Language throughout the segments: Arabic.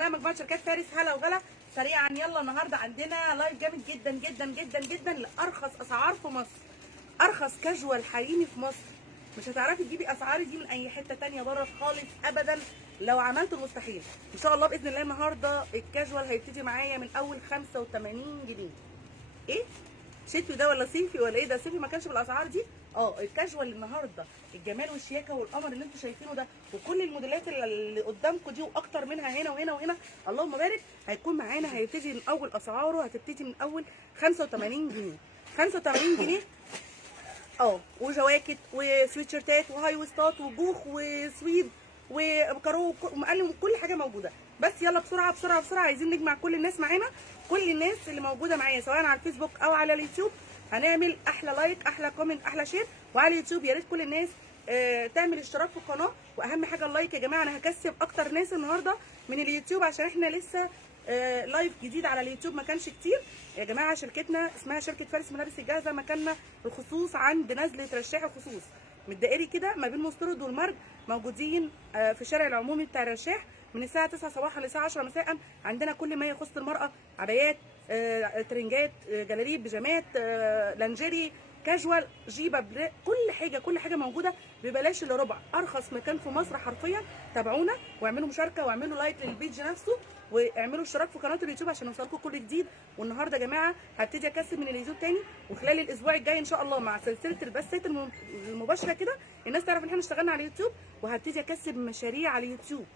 مجموعه شركات فارس هلا وغلا. سريعا يلا، النهارده عندنا لايف جامد جدا جدا جدا جدا لارخص اسعار في مصر. ارخص كاجوال حقيقي في مصر. مش هتعرفي تجيبي اسعار دي من اي حته تانية بره خالص ابدا لو عملت المستحيل. ان شاء الله باذن الله النهارده الكاجوال هيبتدي معايا من اول 85 جنيه. ايه شتوي ده ولا صيفي ولا ايه ده؟ صيفي ما كانش بالاسعار دي. الكاجوال النهارده الجمال والشياكه والقمر اللي انتوا شايفينه ده، وكل الموديلات اللي قدامكم دي واكتر منها هنا وهنا وهنا، اللهم بارك. هيكون معانا هيبتدي من اول اسعاره، هتبتدي من اول 85 جنيه. 85 جنيه. وجواكت وسويتشيرتات وهاي وستات وبوخ وسويد وكارو ومقلم، كل حاجه موجوده. بس يلا بسرعه بسرعه بسرعه، عايزين نجمع كل الناس معانا، كل الناس اللي موجوده معايا سواء على الفيسبوك او على اليوتيوب. هنعمل احلى لايك، احلى كومنت، احلى شير. وعلى اليوتيوب يا ريت كل الناس تعمل اشتراك في القناه، واهم حاجه اللايك يا جماعه. انا هكسب اكتر ناس النهارده من اليوتيوب عشان احنا لسه لايف جديد على اليوتيوب، ما كانش كتير يا جماعه. شركتنا اسمها شركه فارس ملابس الجاهزه، مكاننا الخصوص عند نزله رشاح الخصوص من الدائري كده ما بين مسترد والمرج. موجودين في الشارع العمومي بتاع الرشاح من الساعه 9 صباحا للساعه 10 مساء. عندنا كل ما يخص المراه، عبايات، ترنجات، جلاليب، بيجامات، لانجيري، كاجوال، جيبه، كل حاجه موجوده ببلاش الا ربع. ارخص مكان في مصر حرفيا. تابعونا واعملوا مشاركه واعملوا لايك للبيج نفسه، واعملوا اشتراك في قناه اليوتيوب عشان يوصلكم كل جديد. والنهارده يا جماعه هبتدي اكسب من اليوتيوب تاني، وخلال الاسبوع الجاي ان شاء الله مع سلسله البثات المباشره كده الناس تعرف ان احنا اشتغلنا على اليوتيوب، وهبتدي اكسب مشاريع على اليوتيوب.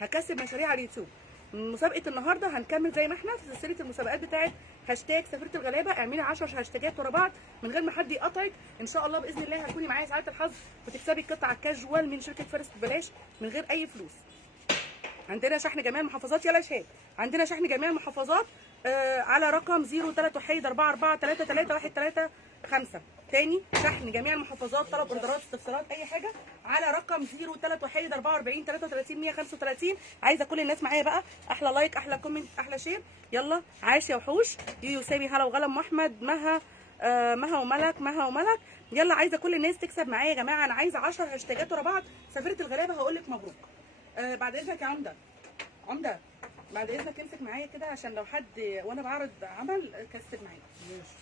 هكسب مشاريع على اليوتيوب. مسابقه النهارده هنكمل زي ما احنا في سلسله المسابقات بتاعه هاشتاج سفيره الغلابه. اعملي 10 هاشتاجات ورا بعض من غير ما حد يقطعك. ان شاء الله باذن الله هتكوني معايا ساعات الحظ وتكسبي قطعه كاجوال من شركه فارس ببلاش من غير اي فلوس. عندنا شحن جميع المحافظات. يلا يا شباب، عندنا شحن جميع المحافظات على رقم 03 1 44 33 135. تاني، شحن جميع المحافظات، طلب اوردرات، استفسارات، اي حاجه على رقم 03 1 44 33 135. عايزه كل الناس معايا بقى، احلى لايك، احلى كومنت، احلى شير. يلا عاش يا وحوش. يو سامي هلا وغلا، محمد، مها، مها وملك. يلا عايزه كل الناس تكسب معايا يا جماعه. انا عايزه 10 هاشتاجات ورا بعض سفيره الغلابه. هقول لك مبروك. بعد اذنك يا عمده بعد اذنك امسك معايا كده عشان لو حد وانا بعرض عمل كسب معايا.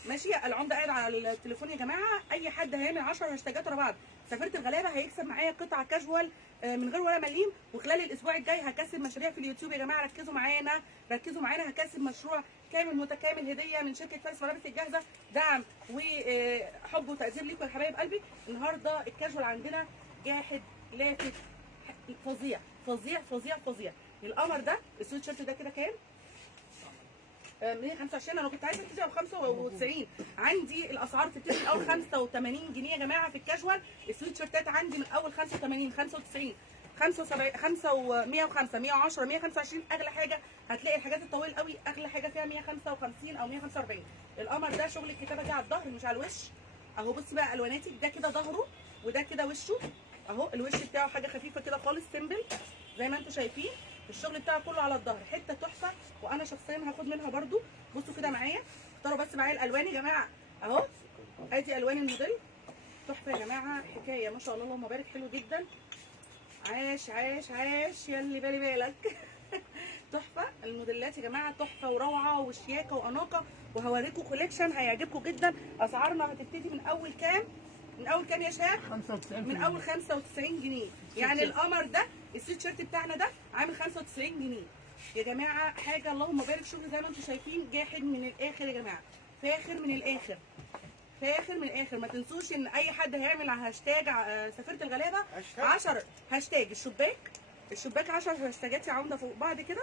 ماشي. العمده قاعد على التليفون يا جماعه. اي حد هيعمل 10 هاشتاجات ورا بعض سفيره الغلابه هيكسب معايا قطعه كاجوال من غير ولا مليم. وخلال الاسبوع الجاي هكسب مشاريع في اليوتيوب يا جماعه. ركزوا معانا ركزوا معانا. هكسب مشروع كامل متكامل هديه من شركه فارس ملابس الجاهزه، دعم وحب وتقدير ليكم يا حبايب قلبي. النهارده الكاجوال عندنا جاحد لافت فظيع فظيع فظيع فظيع. القمر ده السويت شيرت ده كده كام؟ 125. انا كنت عايزه ابتدي ب 95. عندي الاسعار بتبتدي من اول 85 جنيه يا جماعه في الكاجوال. السويت شيرتات عندي من اول 85 95 75 5 و105 110 125. اغلى حاجه هتلاقي الحاجات الطويله قوي اغلى حاجه فيها 155 او 145. القمر ده شغل الكتابه دي على الظهر مش على الوش. اهو بصي بقى الواناتي، ده كده ظهره وده كده وشه. اهو الوش بتاعه حاجه خفيفه كده خالص سيمبل زي ما انتم شايفين. الشغل بتاعه كله على الظهر، حته تحفه. وانا شخصيا هاخد منها برده. بصوا كده معايا، اختاروا بس معايا الالوان يا جماعه. اهو ادي الوان الموديل تحفه يا جماعه. حكايه ما شاء الله اللهم بارك، حلو جدا. عاش عاش عاش يلي بالي بالك. تحفه الموديلات يا جماعه، تحفه وروعه وشياكه واناقه. وهوريكم كوليكشن هيعجبكم جدا. اسعارنا هتبتدي من اول كام؟ من اول كام يا شباب؟ 95. من اول 95 جنيه. يعني القمر ده السويت شيرت بتاعنا ده عامل 95 جنيه يا جماعه. حاجه اللهم بارك. شغل زي ما انتم شايفين جاحد من الاخر يا جماعه، فاخر من الاخر، فاخر من الاخر. ما تنسوش ان اي حد هيعمل على هاشتاج سفيره الغلابه 10 هاشتاج الشباك 10 هاشتاجات يا عمده فوق بعض كده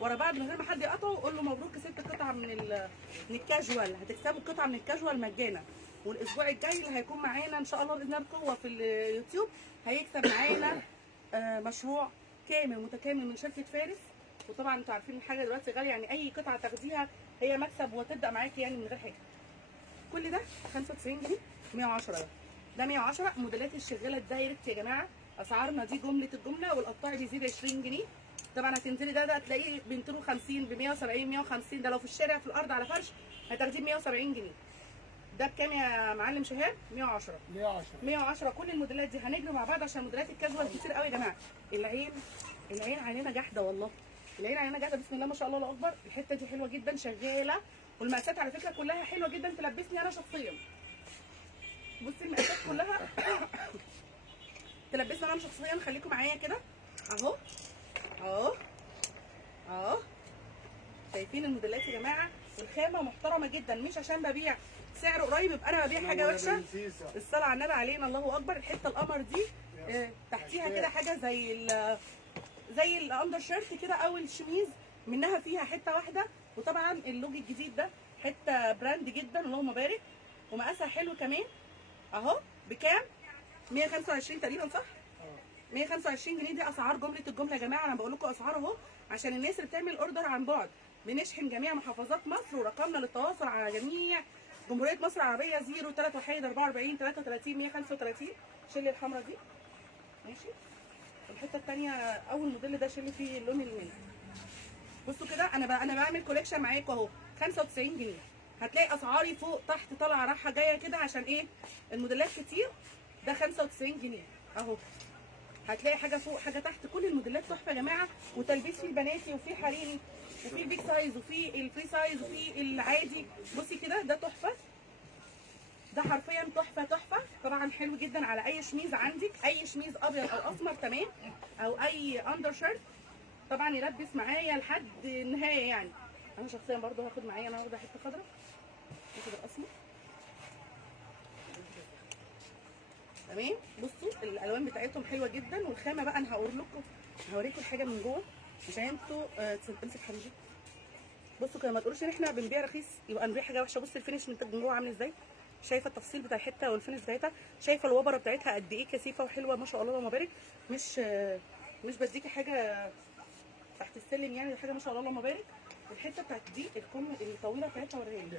ورا بعض من غير ما حد يقطعه. وقول له مبروك كسبت قطعه من الكاجوال. هتكسبوا قطعه من الكاجوال مجانا. والاسبوع الجاي اللي هيكون معانا ان شاء الله باذن الله بقوه في اليوتيوب هيكسب معانا مشروع كامل متكامل من شركه فارس. وطبعا انتوا عارفين الحاجه دلوقتي غاليه، يعني اي قطعه تاخديها هي مكسب وتبدا معاكي يعني من غير حاجه. كل ده 95 جنيه. 110 ده 110. موديلات الشغاله الدايركت يا جماعه اسعارنا دي جمله الجمله، والقطاع بيزيد 20 جنيه. طبعا هتنزلي ده هتلاقيه ب 250 ب 170 150. ده لو في الشارع في الارض على فرش هتاخديه ب 170 جنيه. ده بكام يا معلم شهاب؟ 110. 110. كل الموديلات دي هنجري مع بعض عشان موديلات الكاجوال كتير قوي يا جماعه. العين علينا جحده والله. العين علينا جاهزه بسم الله ما شاء الله الله اكبر. الحته دي حلوه جدا شغاله، والمقاسات على فكره كلها حلوه جدا تلبسني انا شخصيا. بصي المقاسات كلها تلبسني انا شخصيا. خليكم معايا كده اهو اهو اهو. شايفين الموديلات يا جماعه؟ والخامه محترمه جدا، مش عشان ببيع سعر قريب يبقى انا ببيع حاجه وحشه. الصلاه على النبي علينا الله اكبر. الحته القمر دي تحتيها كده حاجه زي الاندر شيرت كده او الشميز، منها فيها حته واحده. وطبعا اللوج الجديد ده حته براند جدا اللهم بارك، ومقاسها حلو كمان اهو. بكام؟ 125 تقريبا صح؟ 125 جنيه. دي اسعار جمله الجمله يا جماعه. انا بقول لكم اسعار اهو عشان الناس اللي بتعمل اوردر عن بعد. بنشحن جميع محافظات مصر، ورقمنا للتواصل على جميع جمهوريه مصر العربيه 03 1 44 33 135. شيلي الحمراء دي ماشي. الحته الثانيه اول موديل ده شيلي فيه اللون الميلي. بصوا كده انا بعمل كوليكشن معاكم اهو 95 جنيه. هتلاقي اسعاري فوق تحت طالعه رايحه جايه كده عشان ايه؟ الموديلات كتير. ده 95 جنيه اهو. هتلاقي حاجه فوق حاجه تحت، كل الموديلات تحفه يا جماعه. وتلبيس فيه البناتي وفيه حريمي وفيه البيج سايز وفيه الفري سايز وفيه العادي. بصي كده ده تحفه، ده حرفيا تحفه تحفه. طبعا حلو جدا على اي شميز عندك، اي شميز ابيض او اسمر تمام، او اي اندر شيرت طبعا يلبس معايا لحد النهايه يعني. انا شخصيا برضو هاخد معايا، انا واخده حته خضراء هاخد الاسمر تمام. بصوا الالوان بتاعتهم حلوه جدا، والخامه بقى انا هوريكم الحاجه من جوه عشان انتوا تمسك حبيبي. بصوا كده ما تقولوش ان احنا بنبيع رخيص يبقى نبيع حاجه وحشه. بصوا الفينش من جوه عامل ازاي، شايفه التفصيل بتاع الحته والفينش بتاعتها، شايفه الوبره بتاعتها قد ايه كثيفه وحلوه ما شاء الله اللهم بارك. مش بديكي حاجه تحت السلم يعني، حاجه ما شاء الله اللهم بارك. الحته بتاعت دي الكم الطويله بتاعتها وريها لي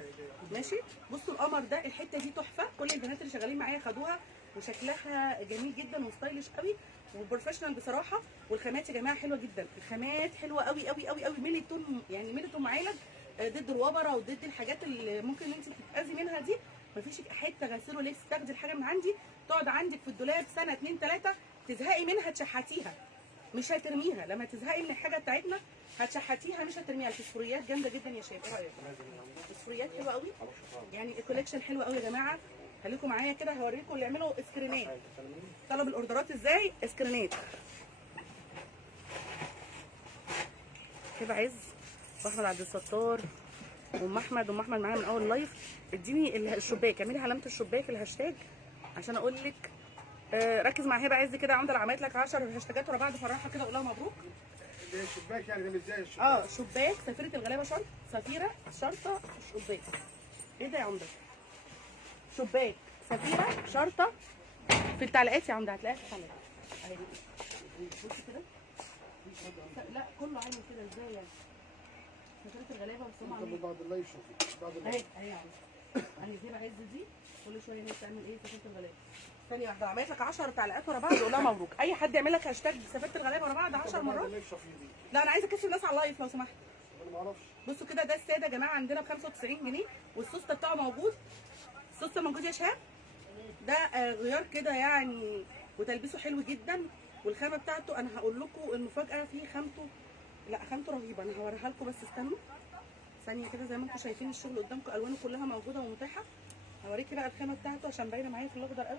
ماشي. بصوا القمر ده الحته دي تحفه، كل البنات اللي شغالين معايا خدوها وشكلها جميل جدا وستايلش قوي وبروفيشنال بصراحه. والخامات يا جماعه حلوه جدا، الخامات حلوه قوي قوي قوي قوي. ميلتون يعني ميلتون معالج ضد الوبره وضد الحاجات اللي ممكن انت تتاذي منها دي. مفيش حته غسيل ولبس تاخدي الحاجه من عندي تقعد عندك في الدولاب سنه 2 3 تزهقي منها تشحتيها، مش هترميها. لما تزهقي من الحاجه بتاعتنا هتشحتيها مش هترميها. الفسفوريات جامده جدا يا شباب، ايه رايك؟ الفسفوريات حلوه قوي يعني، الكوليكشن حلو قوي يا جماعه. خليكم معايا كده هوريكم اللي يعملوا سكرينات. طلب الاوردرات ازاي؟ سكرينات. هبه عز واحمد عبد الستار وام احمد معانا من اول لايف. اديني الشباك، اعملي علامه الشباك الهاشتاج عشان اقول لك. ركز مع هبه عز كده. عمدة عملت لك 10 هاشتاجات ورا بعض، فرحها كده قول لها مبروك. ده شباك يعني، ده ازاي الشباك؟ شباك سفيره الغلابه شرط سفيره شرطه شباك. ايه ده يا عمده؟ شباك سفيره شرطه. في التعليقات يا عمده هتلاقيها في التعليقات اهي. بصي كده لا كله عامل كده ازاي يعني؟ سفيره الغلابه بس هم عاملين بعد اللايف شوفي بعد اللايف اهي يا عمده. اهي دي عز دي كل شويه الناس تعمل ايه؟ سفيره الغلابه. ثانيه واحده عملت لك 10 تعليقات ورا بعض قول لها مبروك. اي حد يعمل لك هاشتاج سفيره الغلابه ورا بعض 10 مرات. لا انا عايزه اكسب الناس على اللايف لو سمحت. انا ما اعرفش. بصوا كده ده الساده يا جماعه عندنا ب 95 جنيه، والسوسته بتاعه موجود. السوسته موجود يا شباب. ده غيار كده يعني، وتلبيسه حلو جدا. والخامه بتاعته انا هقول لكم المفاجاه فيه خامته، لا خامته رهيبه. انا هوريها لكم بس استنوا ثانيه كده. زي ما انتم شايفين الشغل قدامكم الوانه كلها موجوده ومتاحه. هوريكي بقى الخامه بتاعته عشان باينه معايا في الاخضر قوي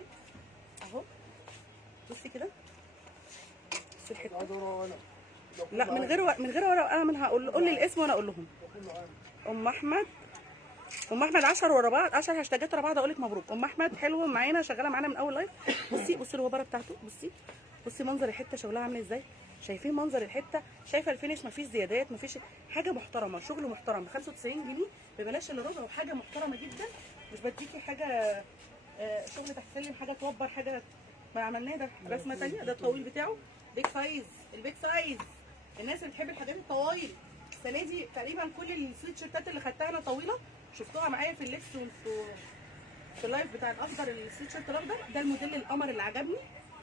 اهو. بصي كده بصي الحته. لا من غير ورقه. انا قول لي الاسم وانا اقول لهم. ام احمد 10 ورا بعض، 10 هاشتاجات ورا بعض اقول لك مبروك. ام احمد حلوه معانا شغاله معانا من اول لايف. بصي الوبره بتاعته، بصي منظر الحته شغلها عامل ازاي. شايفين منظر الحته، شايفه الفينش مفيش زيادات مفيش حاجه، محترمه شغل محترم ب 95 جنيه ببلاش الا ربع، وحاجه محترمه جدا. مش بديكي حاجه شغل تحت سلم، حاجه توبر حاجه. ما عملناه ده رسمه ثانيه. ده الطويل بتاعه بيج سايز، البيج سايز. الناس اللي بتحب الحاجات الطوايل السنه دي تقريبا كل السويت شيرتات اللي خدتها انا طويله شفتوها معايا في اللبس في اللايف بتاع الاخضر. السويت شيرت الاخضر ده الموديل القمر اللي عجبني.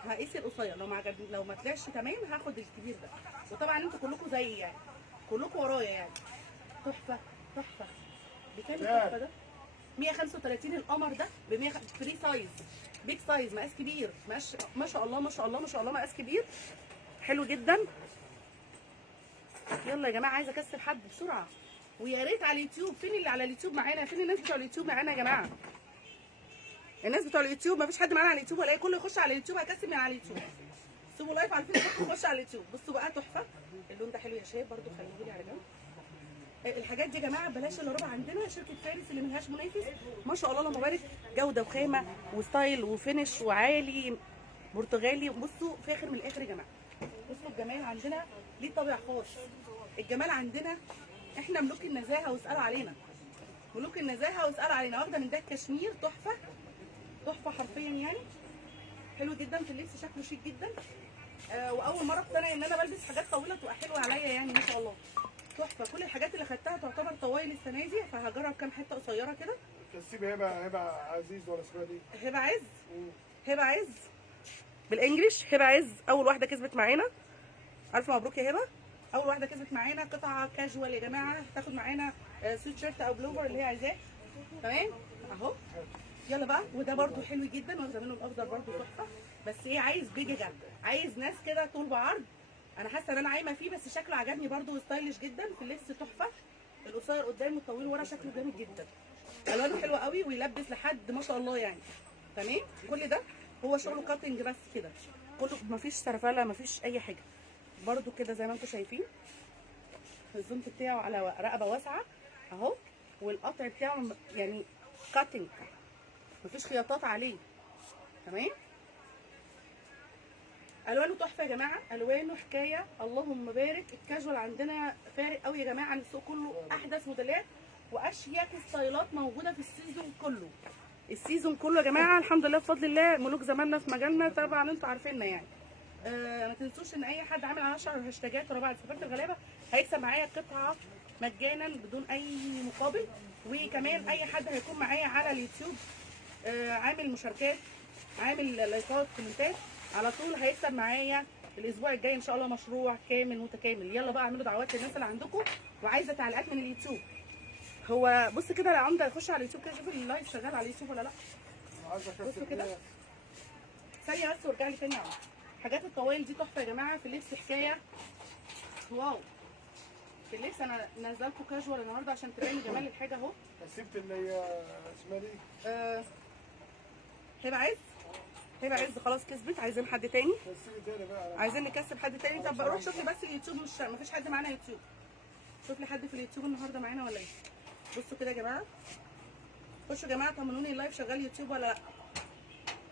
هقيس القصير، لو ما عجبني لو ما طلعش تمام هاخد الكبير ده. وطبعا انتوا كلكم زيي يعني، كلكم ورايا يعني. تحفه تحفه. بكام التحفه ده؟ 135 القمر ده ب 100 فري سايز بيج سايز مقاس كبير. ما شاء الله ما شاء الله ما شاء الله مقاس كبير حلو جدا. يلا يا جماعه عايزه اكسب حد بسرعه، ويا ريت على اليوتيوب. فين اللي على اليوتيوب معانا؟ فين الناس بتوع اليوتيوب معانا يا جماعه؟ الناس بتوع اليوتيوب ما فيش حد معانا على اليوتيوب ولا ايه؟ كله يخش على اليوتيوب هكسب من على اليوتيوب. سيبوا لايف على الفيسبوك وخش على اليوتيوب. بصوا بقى تحفه، اللون ده حلو يا شباب برده، خليه لي على جنب. الحاجات دي يا جماعه ببلاش الا ربع. عندنا شركه فارس اللي ملهاش منافس، ما شاء الله اللهم بارك، جوده وخامه وستايل وفينش وعالي برتغالي. بصوا فاخر من الاخر يا جماعه. بصوا الجمال عندنا ليه طابع خاص. الجمال عندنا احنا ملوك النزاهه واسالوا علينا، ملوك النزاهه واسالوا علينا. واخده من ده الكشمير تحفه، تحفه حرفيا يعني. حلو جدا في اللبس، شكله شيك جدا. واول مره اقتنع ان انا بلبس حاجات طويله تبقى حلوه عليا يعني، ما شاء الله تحفه. كل الحاجات اللي خدتها تعتبر طوايل السنه دي، فهجرب كام حته قصيره كده. كسيب هبه عزيز ولا اسمها دي؟ هبه عز، هبه عز بالانجلش، هبه عز اول واحده كسبت معانا. الف مبروك يا هبه، اول واحده كسبت معانا. قطعه كاجوال يا جماعه، تاخد معانا سويت شيرت او بلوفر اللي هي عايزاه. تمام اهو. يلا بقى، وده برده حلو جدا، واخده منه الافضل برده تحفه. بس ايه، عايز بيجي جنب، عايز ناس كده طول بعرض. انا حاسه ان انا عايمه فيه، بس شكله عجبني برده وستايلش جدا في اللبس تحفه. القصير قدام والطويل ورا شكله جامد جدا، الوانه حلوه قوي ويلبس لحد ما شاء الله يعني. تمام. كل ده هو شغله كاتنج بس كده، كله مفيش سرفله مفيش اي حاجه. برده كده زي ما انتم شايفين الزنط بتاعه على رقبه واسعه اهو، والقطع بتاعه يعني كاتنج، مفيش خياطات عليه. تمام. الوانه تحفه يا جماعه، الوانه حكايه اللهم بارك. الكاجوال عندنا فارق قوي يا جماعه عن السوق كله، احدث موديلات واشيك ستايلات موجوده في السيزون كله. السيزون كله يا جماعه الحمد لله بفضل الله، ملوك زماننا في مجالنا طبعا انتوا عارفيننا يعني. ما تنسوش ان اي حد عامل 10 هاشتاجات ورا بعض سفاره الغلابه هيكسب معايا قطعه مجانا بدون اي مقابل. وكمان اي حد هيكون معايا على اليوتيوب عامل مشاركات، عامل لايكات، كومنتات، على طول هيكسب معايا الاسبوع الجاي ان شاء الله مشروع كامل متكامل. يلا بقى اعملوا دعوات للناس اللي عندكم وعايزه تعليقات من اليوتيوب. هو بص كده يا عمده، خش على اليوتيوب كده شوف اللايف شغال على اليوتيوب ولا لا. بصوا كده ثانيه بس وارجع لي تاني يا عمده. حاجات الطوايل دي تحفه يا جماعه في اللبس، حكايه واو. في اللبس انا نازله لكم كاجوال النهارده عشان تبين جمال الحاجه اهو. كسبت اللي هي اسمها دي هبه عز، هبه عز خلاص كسبت. عايزين حد تاني؟ كسبت تاني بقى. عايزين نكسب حد تاني. طب روح شوف لي بس اليوتيوب، مش مفيش حد معانا يوتيوب. شوف لي حد في اليوتيوب النهارده معانا ولا ايه. بصوا كده يا جماعه، خشوا يا جماعه طمنوني اللايف شغال يوتيوب ولا لا.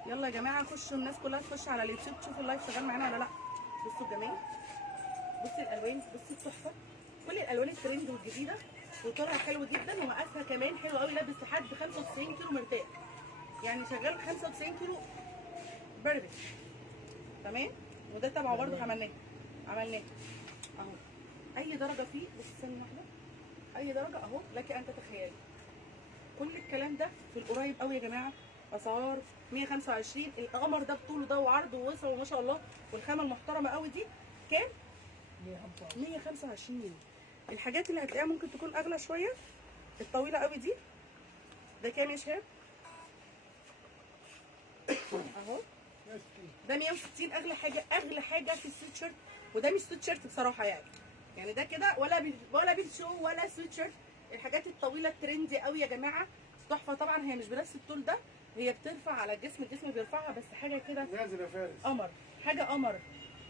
يلا يا جماعه خشوا، الناس كلها تخش على اليوتيوب تشوف اللايف شغال معانا ولا لا. بصوا الجمال، بصوا الالوان، بصوا التحفه. كل الالوان الترند والجديده وطلع حلو جدا، ومقاسها كمان حلو قوي، لابس لحد 95 كيلو مرتاح يعني، شغال 95 كيلو بيرفكت. تمام. وده تبعه برده عملناه اهو. اي درجه فيه، بص ثانيه واحده، اي درجه اهو لك ان تتخيلي. كل الكلام ده في القريب قوي يا جماعه. اسعار 125. القمر ده بطوله ده وعرضه ووسعه وما شاء الله، والخامه المحترمه قوي دي كام؟ 125 جنيه. الحاجات اللي هتلاقيها ممكن تكون اغلى شويه الطويله قوي دي، ده كام يا شباب؟ اهو ده 160. اغلى حاجه، اغلى حاجه في السويت شيرت. وده مش سويت شيرت بصراحه يعني ده كده ولا بيل شو ولا سويت شيرت. الحاجات الطويله الترندي قوي يا جماعه تحفه. طبعا هي مش بنفس الطول ده، هي بترفع على الجسم، الجسم بيرفعها، بس حاجه كده نازل يا فارس قمر، حاجه قمر.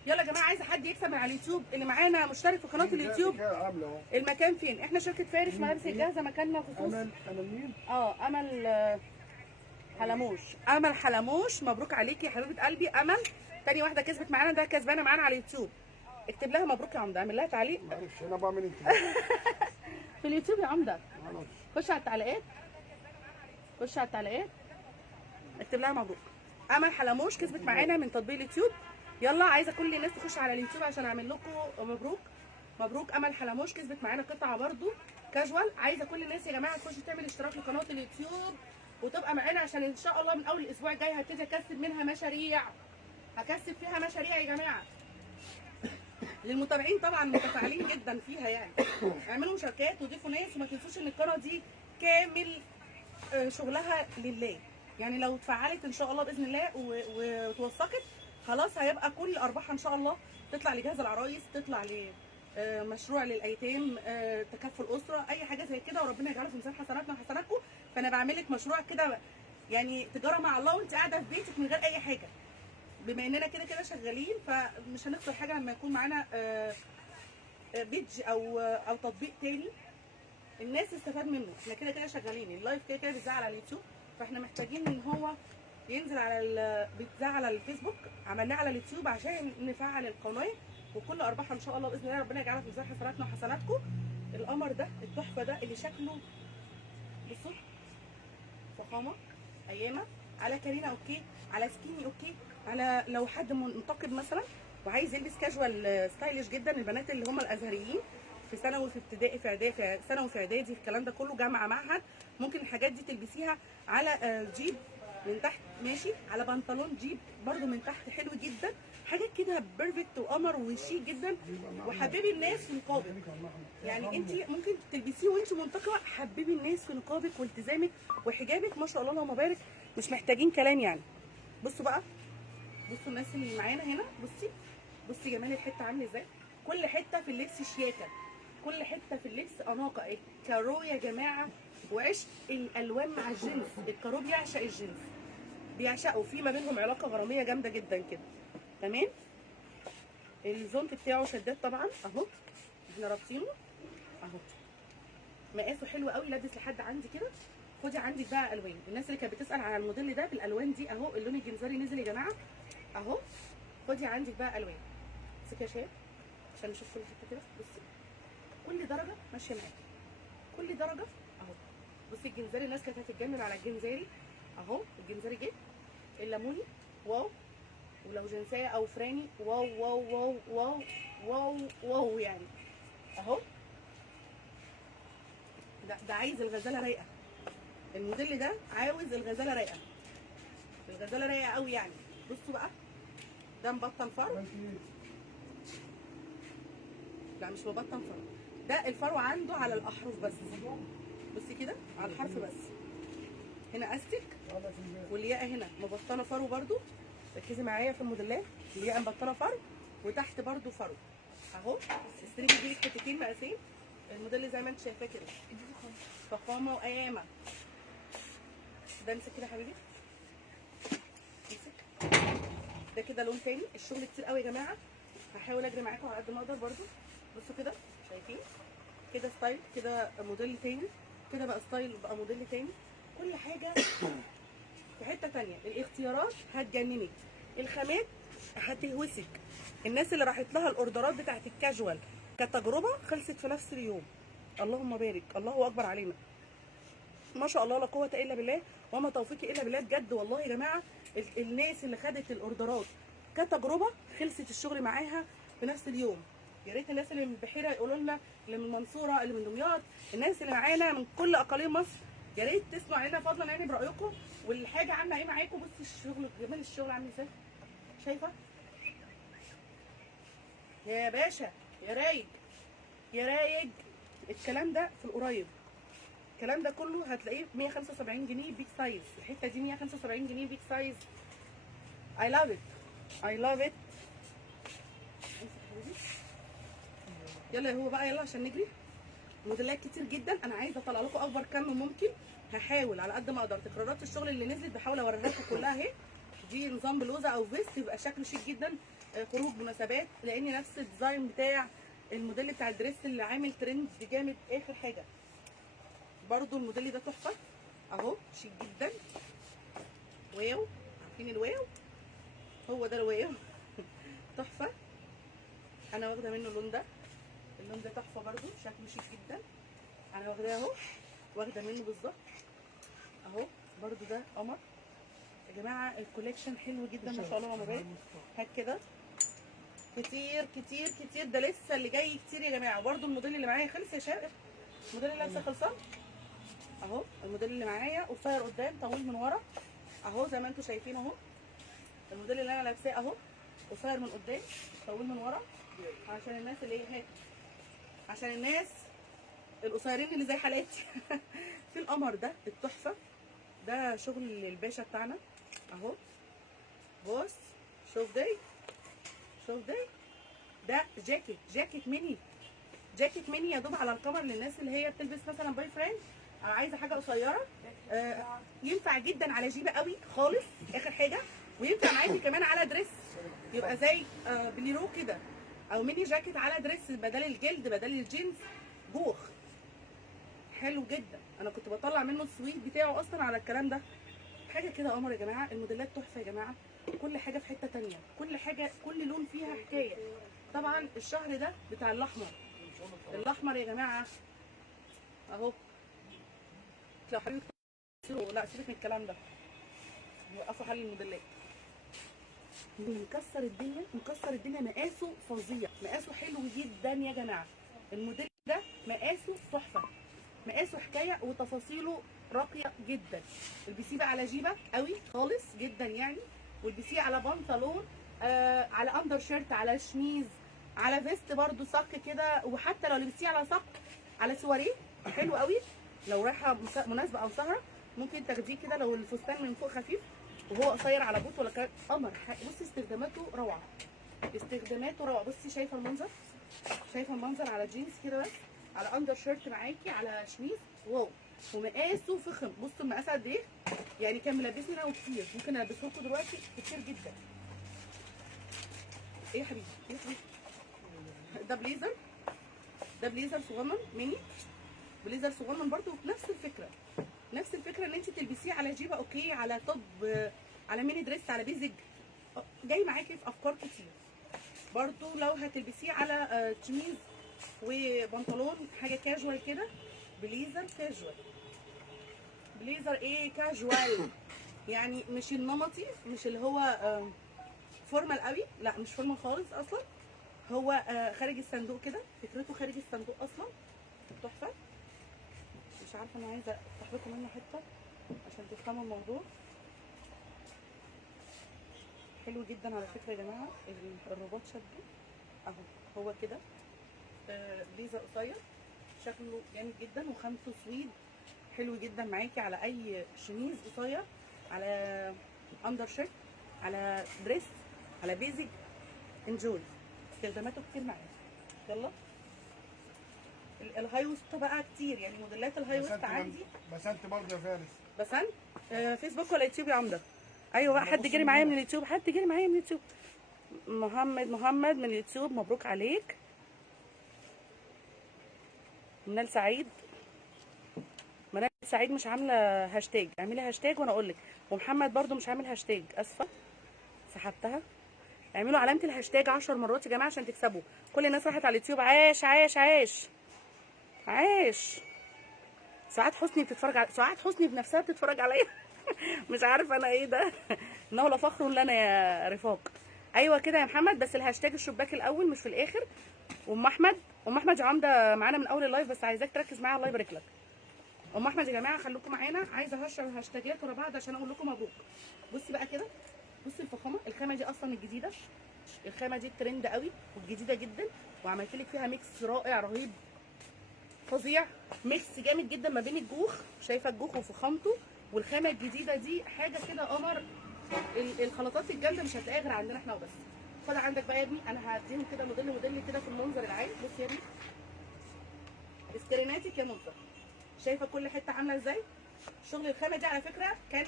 يلا يا جماعه عايزه حد يكسب من على اليوتيوب اللي معانا مشترك في قناه اليوتيوب. المكان فين؟ احنا شركه فارس ملابس الجاهزه، مكاننا خصوص امل مين؟ امل حلموش. امل حلموش، مبروك عليكي يا حبيبه قلبي. امل تاني واحده كسبت معانا، ده كسبانه معانا على اليوتيوب. اكتب لها مبروك يا عمده، اعمل لها تعليق. ما اعرفش انا بعمل انت في اليوتيوب يا عمده. ما اعرفش. خش على التعليقات، خش على التعليقات، اكتب لها مبروك. امل حلموش كسبت معانا من تطبيق اليوتيوب. يلا عايزه كل الناس تخش على اليوتيوب عشان اعمل لكم مبروك. مبروك امل حلموش كسبت معانا قطعه برده كاجوال. عايزه كل الناس يا جماعه تخش تعمل اشتراك لقناه اليوتيوب وتبقى معانا، عشان ان شاء الله من اول الاسبوع الجاي هبتدي اكسب منها مشاريع، هكسب فيها مشاريع يا جماعه. للمتابعين طبعا متفاعلين جدا فيها يعني. اعملوا مشاركات وضيفوا ناس، وما تنسوش ان القناه دي كامل شغلها لله يعني. لو اتفعلت ان شاء الله باذن الله وتوثقت خلاص، هيبقى كل ارباحها ان شاء الله تطلع لجهاز العرايس، تطلع مشروع للايتام، تكفل اسره، اي حاجه زي كده، وربنا يجعله في ميزان حسناتنا وحسناتكم. فانا بعمل لك مشروع كده يعني تجاره مع الله وانت قاعده في بيتك من غير اي حاجه. بما اننا كده كده شغالين فمش هنخسر حاجه لما يكون معانا بيج او تطبيق تاني الناس تستفاد منه. احنا كده كده شغالين اللايف كده كده بيتذاع على اليوتيوب، فاحنا محتاجين ان هو ينزل على بيتذاع على الفيسبوك، عملناه على اليوتيوب عشان نفعل القناه، وكل ارباحها ان شاء الله باذن الله ربنا يجعلها في ميزان حسناتنا وحسناتكم. القمر ده التحفه ده اللي شكله بصوا فخامه ايامه، على كارينا اوكي، على سكيني اوكي، على لو حد منتقد مثلا وعايز يلبس كاجوال ستايلش جدا، البنات اللي هم الازهريين في ثانوي في ابتدائي في اعدادي في ثانوي في اعدادي في الكلام ده كله، جامعه معهد، ممكن الحاجات دي تلبسيها على جيب من تحت ماشي، على بنطلون جيب برده من تحت حلو جدا، حاجات كده بيرفكت وقمر وشيك جدا، وحببي الناس في نقابك. يعني انت ممكن تلبسيه وانت منتقبه، حببي الناس في نقابك والتزامك وحجابك، ما شاء الله اللهم بارك، مش محتاجين كلام يعني. بصوا بقى، بصوا الناس اللي معانا هنا، بصي جمال الحته عامل ازاي، كل حته في اللبس شياكه، كل حته في اللبس اناقه. الكارو يا جماعه وعشق الالوان مع الجنس، الكارو بيعشق الجنس، بيعشقوا، في ما بينهم علاقه غراميه جامده جدا كده. تمام. الزونت بتاعه شداد طبعا اهو، احنا رابطينه اهو، مقاسه حلو قوي، لابس لحد عندي كده. خدي عندك بقى الوان، الناس اللي كانت بتسال على الموديل ده بالالوان دي اهو، اللون الجنزري نزل يا جماعه اهو. خدي عندك بقى الوان، امسكي يا شباب عشان نشوف كل حته كده. بصي كل درجه ماشيه معاكي، كل درجه اهو. بصي الجنزري، الناس كانت هتتجنن على الجنزري اهو، الجنزري جه، الليموني واو، ولو جنسيه او فراني واو واو واو واو واو واو يعني اهو. ده عايز الغزاله رايقه، الموديل ده عاوز الغزاله رايقه، الغزاله رايقه قوي يعني. بصوا بقى ده مبطن فرو، لا مش مبطن فرو، ده الفرو عنده على الاحرف بس، بصي كده على الحرف بس، هنا استك، والياقه هنا مبطنه فرو برده، ركزي معايا في الموديلات، الياقه مبطنه فرو وتحت برده فرو اهو. السليب دي حتتين مقاسين، الموديل زي ما انت شايفاه كده فخامه وقيامه. ده امسك كده يا حبيبي، امسك ده كده لون تاني. الشغل كتير قوي يا جماعه، هحاول اجري معاكم على قد ما اقدر برده. بصوا كده شايفين كده ستايل، كده موديل تاني، كده بقى ستايل بقى موديل تاني، كل حاجه في حته تانيه. الاختيارات هتجننك، الخامات هتهوسك. الناس اللي راحت لها الاوردرات بتاعت الكاجوال كتجربه خلصت في نفس اليوم، اللهم بارك، الله اكبر علينا، ما شاء الله لا قوه الا بالله وما توفيقي الا بالله. بجد والله يا جماعه الناس اللي خدت الاوردرات كتجربه خلصت الشغل معاها في نفس اليوم. يا ريت الناس اللي من البحيره يقولوا لنا، اللي من المنصوره، اللي من دمياط، الناس اللي معانا من كل اقاليم مصر، يا ريت تسمعوا علينا فضلا يعني برايكم، والحاجه عامله ايه معاكم. بصي الشغل، جمال الشغل عامل ازاي، شايفه يا باشا، يا رايق يا رايق. الكلام ده في القريب، الكلام ده كله هتلاقيه ب 175 جنيه بيك سايز، الحته دي 175 جنيه بيك سايز. I love it I love it. يلا هو بقى يلا عشان نجري. موديلات كتير جدا، انا عايزه اطلع لكم اكبر كم ممكن، هحاول على قد ما اقدر. تكرارات الشغل اللي نزلت بحاول اوريها لكم كلها اهي. دي نظام بلوزه او فيست يبقى شكله شيك جدا، خروج مناسبات، لان نفس الديزاين بتاع الموديل بتاع الدريس اللي عامل ترند جامد اخر حاجه. برضو الموديل ده تحفه اهو، شيك جدا، واو، عارفين الواو، هو ده الواو تحفه. انا واخده منه اللون ده، اللون ده تحفه برضو، شكله شيك جدا، انا واخداه اهو، واخده منه بالظبط اهو، برضو ده قمر يا جماعه. الكوليكشن حلو جدا ما شاء الله اللهم بارك. هات كده كتير كتير كتير، ده لسه اللي جاي كتير يا جماعه. برضو الموديل اللي معايا خلص يا شباب، الموديل اللي لسه خلصان اهو. الموديل اللي معايا قصير قدام طويل من ورا اهو، زي ما انتم شايفين اهو. الموديل اللي انا لابساه اهو قصير من قدام طويل من ورا، عشان الناس اللي ايه هات، عشان الناس القصيرين اللي زي حالاتي في القمر ده التحفه، ده شغل الباشا بتاعنا اهو. بص شوف دي، شوف دي، ده جاكيت، جاكيت ميني جاكيت ميني يا دوب على القمر للناس اللي هي بتلبس مثلا بوي فريند او عايزه حاجه قصيره. ينفع جدا على جيبه قوي خالص اخر حاجه، وينفع معاكي كمان على دريس يبقى زي بليرو كده، او ميني جاكيت على دريس بدل الجلد بدل الجينز جوخ. حلو جدا، انا كنت بطلع منه السويت بتاعه اصلا على الكلام ده. حاجه كده قمر يا جماعه، الموديلات تحفه يا جماعه، كل حاجه في حته تانية، كل حاجه كل لون فيها حكايه. طبعا الشهر ده بتاع الاحمر، الاحمر يا جماعه اهو. لو حبيبي لا سيبك من الكلام ده، وقفوا حل الموديلات. مكسر الدنيا مكسر الدنيا، مقاسه فظيع، مقاسه حلو جدا يا جماعه. الموديل ده مقاسه تحفه، مقاسه حكايه وتفاصيله راقيه جدا. البسيه بقى على جيبه قوي خالص جدا يعني، والبسيه على بنطلون، على اندر شيرت، على شميز، على فيست برده صك كده، وحتى لو لبسيه على صك على سواريه حلو قوي. لو رايحه مناسبه او سهره ممكن تاخديه كده لو الفستان من فوق خفيف وهو قصير على بوت ولا كده قمر. بصي استخداماته روعه، استخداماته روعه. بصي شايفه المنظر، شايفه المنظر على جينز كده بس، على اندر شيرت معاكي، على شميز، واو. ومقاسه فخم، بصوا المقاس قد ايه، يعني كان ملبسني انا وكتير، ممكن البسه لكم دلوقتي كتير جدا. ايه يا حبيبي ايه يا حبيبي، ده بليزر، ده بليزر صغنن ميني، بليزر صغنن برده، نفس الفكره، نفس الفكره ان انت تلبسيه على جيبه اوكي، على توب، على ميني دريس، على بيزك، جاي معاكي في افكار كتير. برضو لو هتلبسيه على تشميز وبنطلون حاجه كاجوال كده، بليزر كاجوال، بليزر ايه كاجوال، يعني مش النمطي، مش اللي هو فورمال قوي، لا مش فورمال خالص اصلا، هو خارج الصندوق كده، فكرته خارج الصندوق اصلا، تحفه. مش عارفه، انا عايزه افتح لكم منه حته عشان تفهموا الموضوع. حلو جدا على فكره يا جماعه، الرباط شده اهو، هو كده بليزر قصير شكله جامد جدا، وخامته سويد، حلو جدا معاكي على اي شميز قصير، على اندر شيرت، على دريس، على بيزك، انجوي. استخداماته كتير معايا. يلا الهاي ويست بقى كتير، يعني موديلات الهاي ويست عندي. بسنت برضه يا فارس. بسنت فيسبوك ولا يوتيوب يا عمده؟ ايوه بقى، حد جري معايا من اليوتيوب، حد جري معايا من اليوتيوب. محمد من اليوتيوب، مبروك عليك. منال سعيد، منال سعيد مش عامله هاشتاج، اعملي هاشتاج وانا اقول لك. ومحمد برده مش عامل هاشتاج، اسفه سحبتها. اعملوا علامه الهاشتاج 10 مرات يا جماعه عشان تكسبوا. كل الناس راحت على اليوتيوب، عاش عاش عاش عاش. سعاد حسني بتتفرج على، سعاد حسني بنفسها بتتفرج عليا. مش عارفه انا ايه ده. انه لفخر لنا يا رفاق. ايوه كده يا محمد، بس الهاشتاج الشباك الاول مش في الاخر. ام احمد، ام احمد يا عمده معانا من اول اللايف، بس عايزاك تركز معايا، الله يبارك لك. ام احمد يا جماعه خليكم معانا، عايزه هشر هاشتاجات ورا بعض عشان اقول لكم مبروك. بصي بقى كده، بصي الفخامه، الخامه دي اصلا الجديده، الخامه دي الترند قوي والجديده جدا، وعملت لك فيها ميكس رائع رهيب فظيع، ميكس جامد جدا ما بين الجوخ، شايفه الجوخ وفخامته والخامه الجديده دي، حاجه كده قمر. الخلطات الجامده مش هتلاقيها غير عندنا احنا وبس. خد عندك بقى يا ابني، انا هديهم كده موديل كده في المنظر العام. بص يا ابني سكريناتك يا منظر، شايفه كل حته عامله ازاي. شغل الخامه دي على فكره كان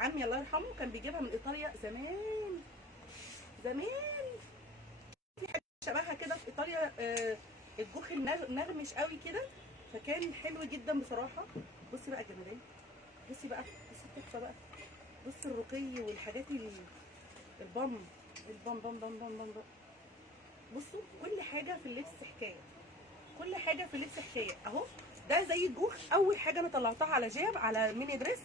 عمي الله يرحمه كان بيجيبها من ايطاليا زمان زمان، في حاجه شبهها كده في ايطاليا، الجوخ النغمش قوي كده، فكان حلو جدا بصراحه. بصي بقى الجمالين، بصي بقى، بصي التحفه بقى، بصي الرقي والحاجات البام البام بام بام بام بام. بصوا كل حاجه في اللبس حكايه، كل حاجه في اللبس حكايه اهو. ده زي الجوخ، اول حاجه انا طلعتها على جيب، على ميني دريس،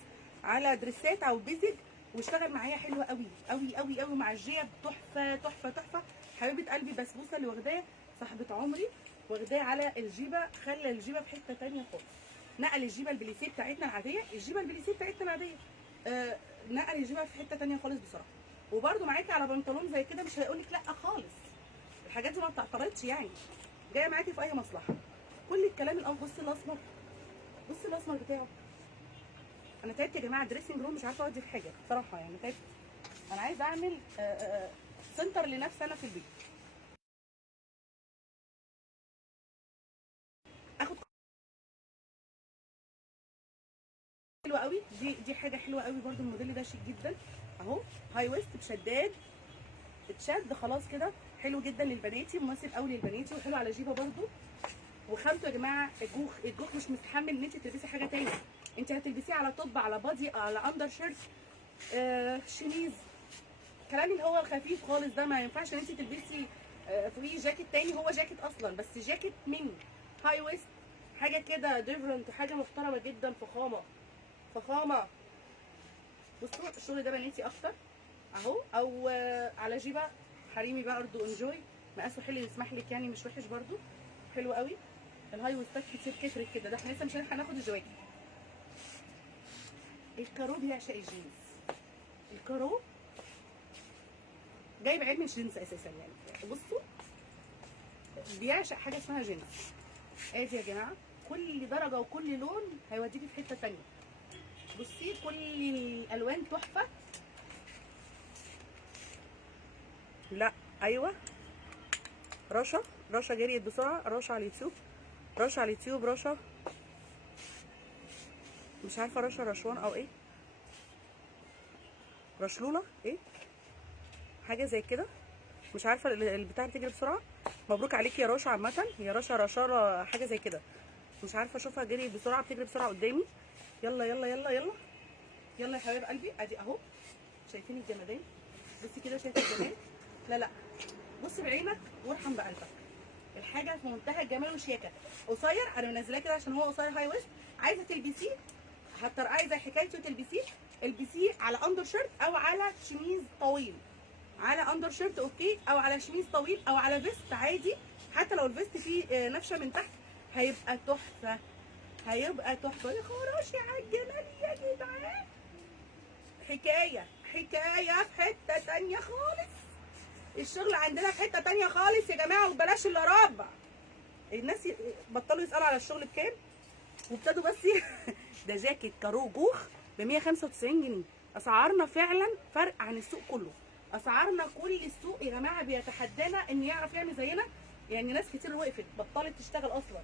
على دريسات او بيزك، واشتغل معايا حلو قوي قوي قوي قوي مع الجيب، تحفه تحفه تحفه. حبيبه قلبي بسبوسه اللي واخداه صاحبه عمري، واخداه على الجيبه، خلى الجيبه في حته ثانيه خالص. نقل الجيبه البليسيه بتاعتنا العاديه، الجيبه البليسيه بتاعتنا العاديه، نقل الجيبه في حته ثانيه خالص بصراحه. وبرده معاكي على بنطلون زي كده، مش هيقول لك لا خالص، الحاجات دي ما بتعترضش يعني، جايه معاكي في اي مصلحه. كل الكلام الأول. بصي الاسمر، بصي الاسمر بتاعه. انا تعبت يا جماعه، دريسنج روم مش عارفه اودي في حاجه بصراحه، يعني تعبت. انا عايزه اعمل سنتر لنفسي انا في البيت. حلوه قوي، دي حاجه حلوه قوي برده. الموديل ده شيك جدا اهو، هاي ويست بشداد، اتشد خلاص كده، حلو جدا للبناتي، مناسب قوي للبناتي، وحلو على جيبه برده. وخامته يا جماعه الجوخ مش متحمل ان انت تلبسي حاجه تاني، انت هتلبسيه على توب، على بادي، على اندر شيرت، شميز، كلام اللي هو الخفيف خالص ده. ما ينفعش ان انت تلبسي فوقيه جاكيت تاني، هو جاكيت اصلا بس جاكيت من هاي ويست، حاجه كده ديفرنت، حاجه محترمه جدا، فخامه. بصوا الشغل ده بناتي اكتر اهو، او على جيبه حريمي برضه، انجوي، مقاسه حلو يسمح لك يعني، مش وحش برضه، حلو قوي. الهاي ويستات كتير كترت كده، ده احنا لسه مش هناخد الجواكت. الكارو بيعشق الجينز، الكارو جايب علم الجينز اساسا يعني. بصوا بيعشق حاجه اسمها جينز. ادي يا جماعه كل درجه وكل لون هيوديكي في حته ثانيه. بصي كل الالوان تحفه. لا ايوه، رشا جريت بسرعه، رشا على اليوتيوب، رشا مش عارفه، رشا رشوان او ايه، رشلوله ايه، حاجه زي كده، مش عارفه البتاع بتجري بسرعه. مبروك عليكي يا رشا، عامه هي رشا رشاره حاجه زي كده، مش عارفه اشوفها جري بسرعه، بتجري بسرعه قدامي. يلا يلا يلا يلا يلا يا حبايب قلبي، ادي اهو، شايفين الجمدان؟ بصي كده، شايفه الجمال؟ لا بصي بعينك وارحم بقلبك، الحاجه في منتهى الجمال والشياكه. قصير، انا منزلاه كده عشان هو قصير هاي ويست، عايزه تلبسيه هترقعي زي حكايته، تلبسيه البسيه على اندر شيرت او على شميز طويل، على اندر شيرت اوكي، او على شميز طويل، او على فيست عادي، حتى لو الفيست فيه نفشه من تحت هيبقى تحفه، هيبقى تحفه. يا خراشي على الجمال يا جدعان، حكايه في حته تانيه خالص. الشغل عندنا في حته تانيه خالص يا جماعه، وبلاش الا ربع. الناس بطلوا يسالوا على الشغل بكام وابتدوا بس ده جاكيت كارو جوخ ب 195 جنيه. اسعارنا فعلا فرق عن السوق كله، اسعارنا كل السوق يا جماعه بيتحدانا ان يعرف يعمل زينا، يعني ناس كتير وقفت بطلت تشتغل اصلا.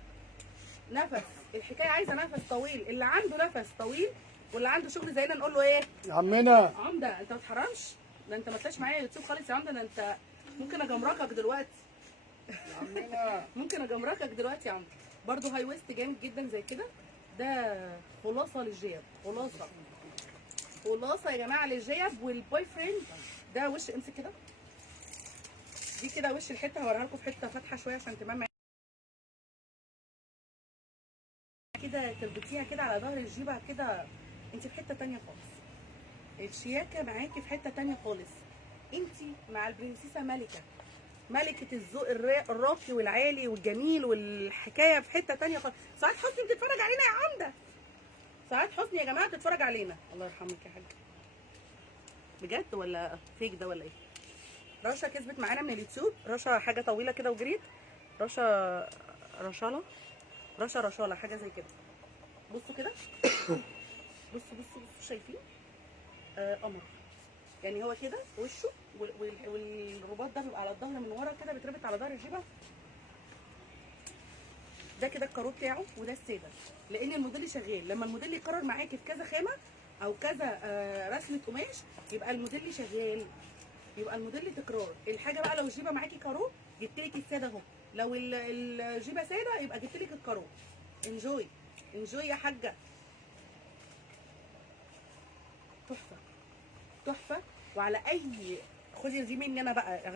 نفس الحكايه عايزه نفس طويل، اللي عنده نفس طويل واللي عنده شغل زينا نقول له ايه يا عمنا؟ عمده انت ما تحرمش، ده انت ما طلعش معايا يوتيوب خالص يا عمده، ده انت ممكن اجمركك دلوقتي يا عمنا ممكن اجمركك دلوقتي يا عمده. برده هاي ويست جامد جدا زي كده، ده خلاصه للجيب، خلاصه يا جماعه للجيب والبوي فريند. ده وش، امسك كده، دي كده وش الحته، هوريها لكم في حته فاتحه شويه عشان تمام معايا كده، تربطيها كده على ظهر الجيبه كده، انت في حته تانيه خالص، الشياكه معاكي في حته تانيه خالص، انت مع البرنسيسه ملكه الذوق الراقي والعالي والجميل، والحكايه في حته تانيه خالص. سعاد حسني بتتفرج علينا يا عمده، سعاد حسني يا جماعه بتتفرج علينا، الله يرحمك يا حاج، بجد ولا فيك ده ولا ايه؟ رشا كسبت معانا من اليوتيوب، رشا حاجه طويله كده وجريت، رشاله حاجه زي كده. بصوا كده بصوا شايفين؟ قمر يعني، هو كده وشه والرباط ده بيبقى على الظهر من ورا كده، بيتربط على ظهر الجيبه. ده كده الكارو بتاعه، وده الساده، لان الموديل شغال. لما الموديل يقرر معاكي في كذا خامه او كذا رسمه قماش، يبقى الموديل شغال، يبقى الموديل تكرار. الحاجه بقى لو الجيبه معاكي كارو جبت لك الساده اهو، لو الجيبه ساده يبقى جبت لك الكارو. انجوي يا حاجه، تحفه. وعلى اي، خدي دي مني انا بقى،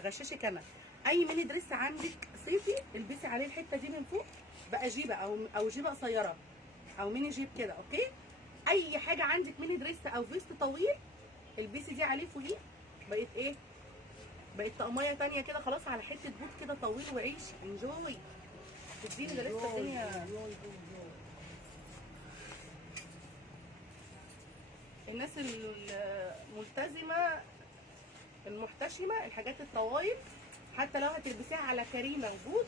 غششك انا، اي ميني دريس عندك صيفي البسي عليه الحته دي من فوق بقى جيبه او جيبه قصيره او ميني جيب كده، اوكي؟ اي حاجه عندك ميني دريس او فيست طويل البسي دي عليه فوقيه، بقت ايه؟ بقت طقميه تانيه كده خلاص، على حته بوت كده طويل، وعيشي انجوي. تديني ده لسه الدنيا. الناس الملتزمه المحتشمه، الحاجات الطوايل حتى لو هتلبسيها على كريمه وبوت،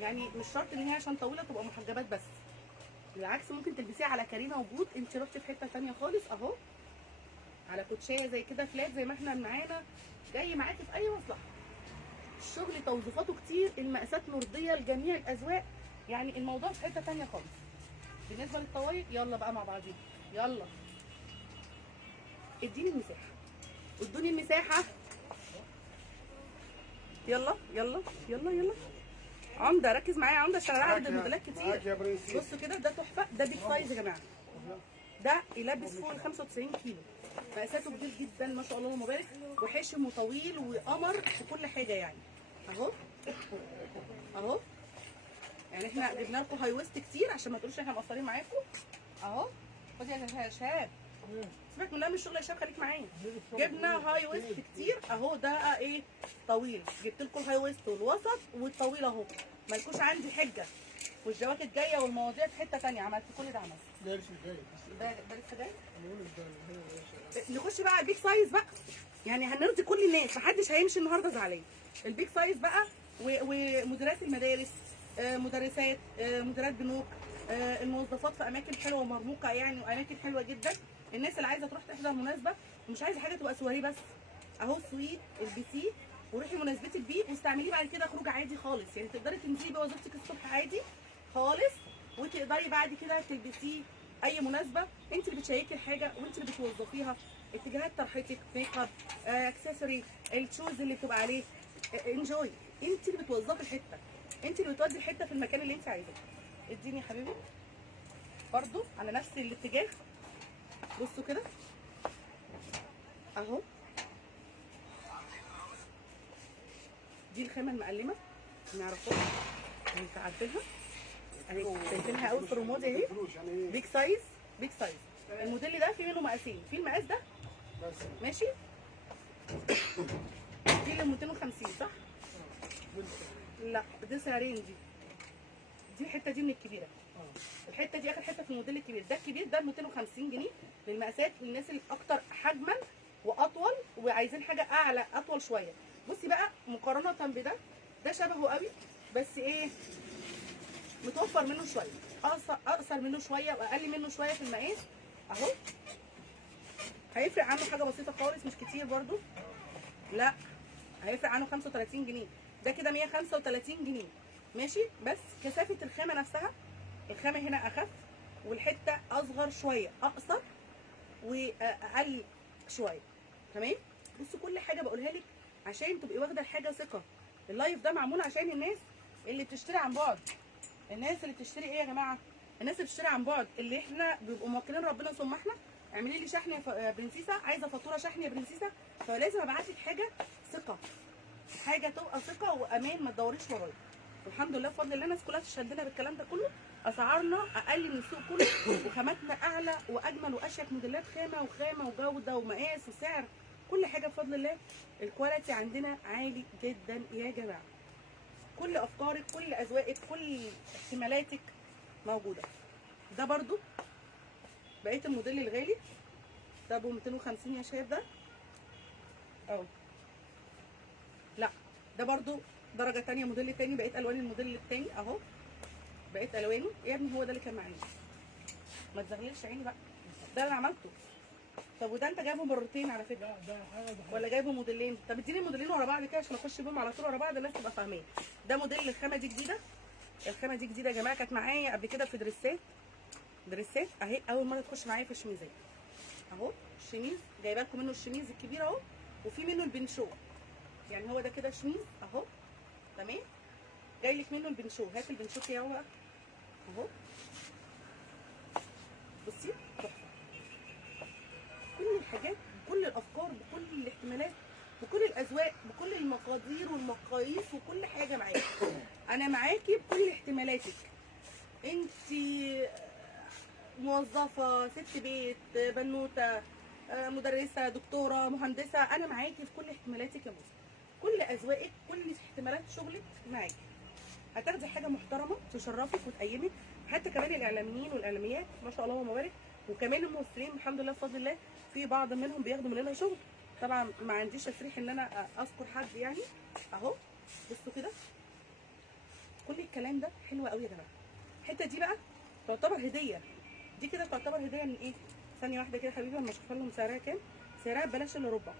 يعني مش شرط ان هي عشان طويله تبقى محجبات بس، بالعكس ممكن تلبسيها على كريمه وبوت، انت رحتي في حته ثانيه خالص اهو، على كوتشيه زي كده فلات زي ما احنا معانا، جاي معاكي في اي مصلحه. الشغل توظيفاته كتير، المقاسات مرضيه لجميع الاذواق، يعني الموضوع في حته ثانيه خالص. بالنسبه للطوايل يلا بقى مع بعضينا، يلا اديني المساحه، ادوني المساحه. يلا يلا يلا يلا عمده، ركز معايا يا عمده عشان انا هعرض الموديلات معاك كتير. يا برنسيس. بصوا كده، ده تحفه، ده بيج سايز يا جماعه، ده يلبس فوق ال 95 كيلو، مقاساته كبير جدا ما شاء الله مبارك، وحشم وطويل وقمر في كل حاجه يعني. اهو اهو، يعني احنا جبنا لكم هاي ويست كتير عشان ما تقولوش احنا مقصرين معاكم. اهو خدي يا شهاب، سيبك من الشغل يا شهاب، خليك معايا. جبنا هاي ويست كتير اهو، ده ايه طويل، جبت لكم الهاي ويست والوسط والطويل اهو، مالكوش عندي حجه، والجواكت جايه والمواضيع في حته ثانيه، عملت كل ده عملت. ده لسه جاي. ده لسه جاي. نخش بقى على البيج سايز بقى، يعني هنرضي كل الناس، محدش هيمشي النهارده زعلان. البيج سايز بقى ومديرات المدارس، مدرسات، مديرات بنوك، الموظفات في اماكن حلوه ومرموقه يعني، واماكن حلوه جدا. الناس اللي عايزه تروح تحضر مناسبه ومش عايزه حاجه تبقى سواري بس، اهو السويت البسيه وروحي مناسبتك بيه واستعمليه بعد كده خروج عادي خالص، يعني تقدري تنزلي بيه وظيفتك الصبح عادي خالص، وتقدري بعد كده تلبسيه اي مناسبه. انت اللي بتشيكي الحاجه وانت اللي بتوظفيها، اتجاهات طرحتك، ميك اب، اكسسوري، الشوز اللي بتبقى عليه، انجوي. انت اللي بتوظفي الحته، انت اللي بتودي الحته في المكان اللي انت عايزاه. اديني يا حبيبي برضو على نفس الاتجاه. بصوا كده اهو، دي الخامه المقلمه نعرفها، انت عارفينها اهي، شايفينها قوي في الرمادي اهي، بيج سايز. بيج سايز الموديل ده في منه مقاسين، في المقاس ده بس ماشي، دي اللي 250 صح؟ لا دي سعرين، دي الحته دي من الكبيره، الحته دي اخر حته في الموديل الكبير، ده الكبير ده 250 جنيه للمقاسات، للناس اللي اكتر حجما واطول وعايزين حاجه اعلى اطول شويه. بصي بقى مقارنه بده، ده شبهه قوي بس ايه، متوفر منه شويه، اقصر منه شويه واقل منه شويه في المقاس اهو. هيفرق عنه حاجه بسيطه خالص، مش كتير برده، لا هيفرق عنه 35 جنيه، ده كده 135 جنيه ماشي. بس كثافه الخامه نفسها، الخامه هنا اخف والحته اصغر شويه، اقصر واقل شويه، تمام. بصوا كل حاجه بقولها لك عشان تبقي واخده الحاجه ثقه. اللايف ده معمول عشان الناس اللي بتشتري عن بعد، الناس اللي بتشتري ايه يا جماعه، الناس اللي بتشتري عن بعد، اللي احنا بيبقوا موكلين ربنا ثم احنا اعملي لي شحن يا برنسيسه، عايزه فاتوره شحن يا برنسيسه، فلازم ابعت لك حاجه ثقه، حاجه تبقى ثقه وامان، ما تدوريش ورايا. والحمد لله بفضل الله الناس كلها تشهد لنا بالكلام ده كله، اسعارنا اقل من السوق كله، وخاماتنا اعلى واجمل واشيك موديلات، خامه وجوده ومقاس وسعر، كل حاجه بفضل الله. الكواليتي عندنا عالي جدا يا جماعه، كل افكارك، كل اذواقك، كل احتمالاتك موجوده. ده برضو بقيه الموديل الغالي، ده ب 250 يا شباب، ده اهو، لا ده برضو درجه ثانيه، موديل ثاني، بقيت الوان الموديل الثاني اهو، بقيت الوانه يا ابني، هو ده اللي كان معايا، ما تزغللش عيني بقى، ده اللي عملته. طب وده انت جايبه مرتين على فكره ولا جايبه موديلين؟ طب اديني الموديلين ورا بعض كده عشان اخش بيهم على طول ورا بعض، الناس تبقى فاهمين. ده موديل الخامه دي جديده، الخامه دي جديده يا جماعه، كانت معايا قبل كده في دريسات اهي، اول مره تخش معايا في الشميزات اهو. الشميز جايبه لكم منه الشميز الكبير اهو، وفي منه البنشو، يعني هو ده كده شميز اهو، تمام، جاي لك منه البنشو، هات البنشو بتاعه بقى اهو. بصي تحفه، كل الحاجات بكل الافكار بكل الاحتمالات بكل الاذواق بكل المقادير والمقاييس وكل حاجه معاكي، انا معاكي بكل احتمالاتك. انت موظفه، ست بيت، بنوته، مدرسه، دكتوره، مهندسه، انا معاكي في كل احتمالاتك يا مصر، كل اذواقك، كل احتمالات شغلك معاكي. هتاخدي حاجه محترمه تشرفك وتقيمك، حتى كمان الاعلاميين والاعلاميات ما شاء الله اللهم بارك، وكمان الممثلين الحمد لله بفضل الله، في بعض منهم بياخدوا مننا شغل، طبعا ما عنديش تصريح ان انا اذكر حد يعني اهو. بصوا كده كل الكلام ده حلو قوي يا جماعه. الحته دي بقى تعتبر هديه، دي كده تعتبر هديه من ايه؟ ثانيه واحده كده حبيبي اما اشوف لهم سعرها كام. سعرها ببلاش الا ربع،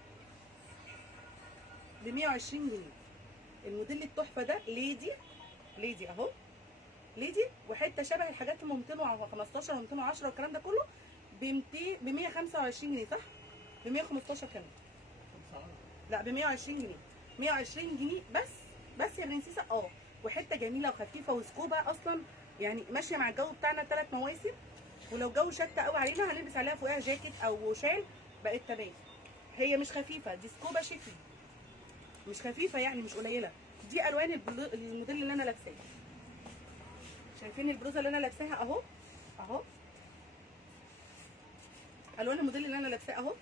ب 120 جنيه. الموديل التحفه ده ليدي اهو، ليدي وحته شبه الحاجات ام 215 و210 والكلام ده كله، ب 125 جنيه صح؟ ب 115 كمان. لا ب 120 جنيه. 120 جنيه بس يا برنسيسه. وحته جميله وخفيفه وسكوبه اصلا، يعني ماشيه مع الجو بتاعنا 3 مواسم. ولو الجو شتا قوي علينا هنلبس عليها فوقها جاكيت او شال بقت تمام. هي مش خفيفه، دي سكوبه شتوي، مش خفيفه يعني مش قليله. دي الوان الموديل اللي انا لابساه. شايفين البلوزه اللي انا لابساها اهو الوان الموديل اللي انا لابساه اهو.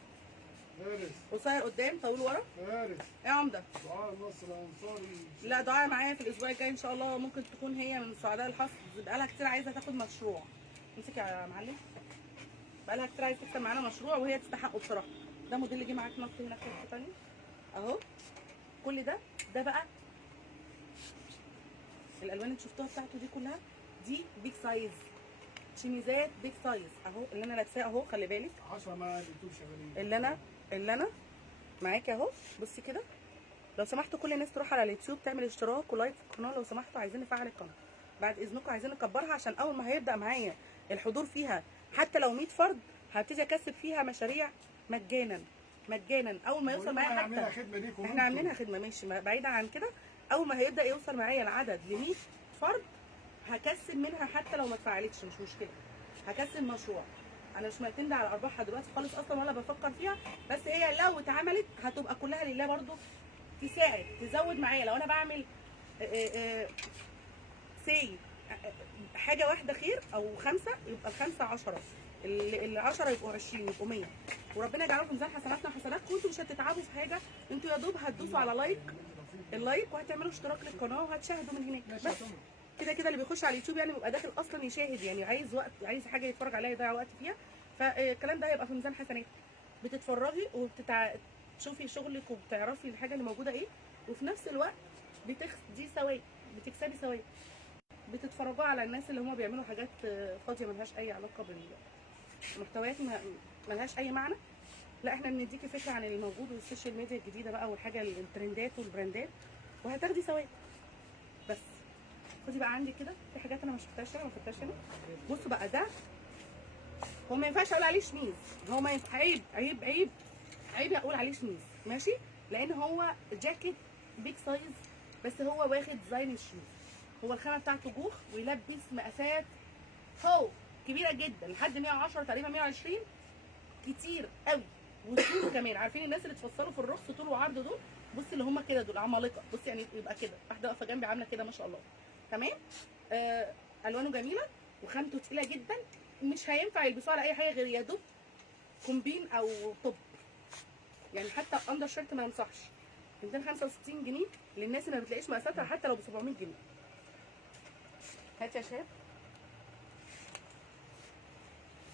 فارس قصير قدام طويل ورا. فارس ايه يا عمده؟ دعاء النصر الانصاري. لا دعاء معايا في الاسبوع الجاي ان شاء الله، ممكن تكون هي من سعداء الحظ، بقالها كتير عايزه تاخد مشروع. امسك يا معلم. بقالها كتير عايزه تكسب معانا مشروع وهي تستحقه بصراحه. ده موديل اللي جه معاك نط هنا في حته ثانيه اهو. كل ده بقى الالوان اللي شفتوها بتاعته دي كلها دي بيج سايز، شميزات بيج سايز اهو اللي انا لابساه اهو. خلي بالك 10 ما لقيتوش شغالين. اللي انا معاكي اهو. بصي كده، لو سمحتوا كل الناس تروح على اليوتيوب تعمل اشتراك ولايك في القناه لو سمحتوا. عايزين نفعل القناه بعد اذنكم، عايزين نكبرها عشان اول ما هيبدا معايا الحضور فيها حتى لو 100 فرد هبتدي اكسب فيها مشاريع مجانا. اول ما يوصل معايا حتى احنا عاملينها خدمه ماشي بعيدا عن كده. اول ما هيبدا يوصل معايا العدد ل 100 فرد هكسب منها حتى لو ما اتفعلتش مش مشكله. هكسب مشروع. انا مش معتمده على ارباحها دلوقتي خالص اصلا ولا بفكر فيها، بس هي لو اتعملت هتبقى كلها لله برضو. تساعد تزود معايا لو انا بعمل سي حاجه واحده خير او 5 يبقى ال5 10، ال10 يبقوا 20 يبقوا 100. وربنا يجعلهم في ميزان حسناتنا وحسناتكم. انتوا مش هتتعبوا في حاجه، انتوا يا دوب هتدوسوا على اللايك وهتعملوا اشتراك للقناه وهتشاهدوا من هناك بس. كده اللي بيخش على اليوتيوب يعني بيبقى داخل اصلا يشاهد، يعني عايز وقت، عايز حاجه يتفرج عليها يضيع وقت فيها. فالكلام ده هيبقى في ميزان حسنات. بتتفرجي تشوفي شغلك وبتعرفي الحاجه اللي موجوده ايه، وفي نفس الوقت دي ثواب، بتكسبي ثواب. بتتفرجوا على الناس اللي هم بيعملوا حاجات فاضيه ملهاش اي علاقه بالمحتويات، ملهاش اي معنى. لا احنا بنديكي فكره عن الموجود والسوشيال ميديا الجديده بقى والحاجه الترندات والبراندات وهتاخدي ثواب. بس خدي بقى عندي كده في حاجات انا ما شفتهاش هنا ما شفتهاش هنا. بصوا بقى ده هو ما ينفعش اقول عليه شميز، هو ما ينفع، عيب اقول عليه شميز ماشي، لان هو جاكيت بيج سايز بس هو واخد ديزاين الشميز. هو الخامه بتاعته جوخ ويلبس مقاسات هو كبيره جدا لحد 110 تقريبا 120 كتير قوي. وطول كمان عارفين الناس اللي تفصلوا في الرخص طول وعرض دول، بصي اللي هم كده دول عمالقه. بصي يعني يبقى كده واحده واقفه جنبي عامله كده ما شاء الله تمام. الوانه جميله وخامته تقيله جدا، مش هينفع يلبسوها على اي حاجه غير يا دوب كومبين او توب، يعني حتى اندر شيرت ما ينصحش. 265 جنيه للناس اللي ما بتلاقيش مقاساتها حتى لو ب 700 جنيه. هات يا شباب.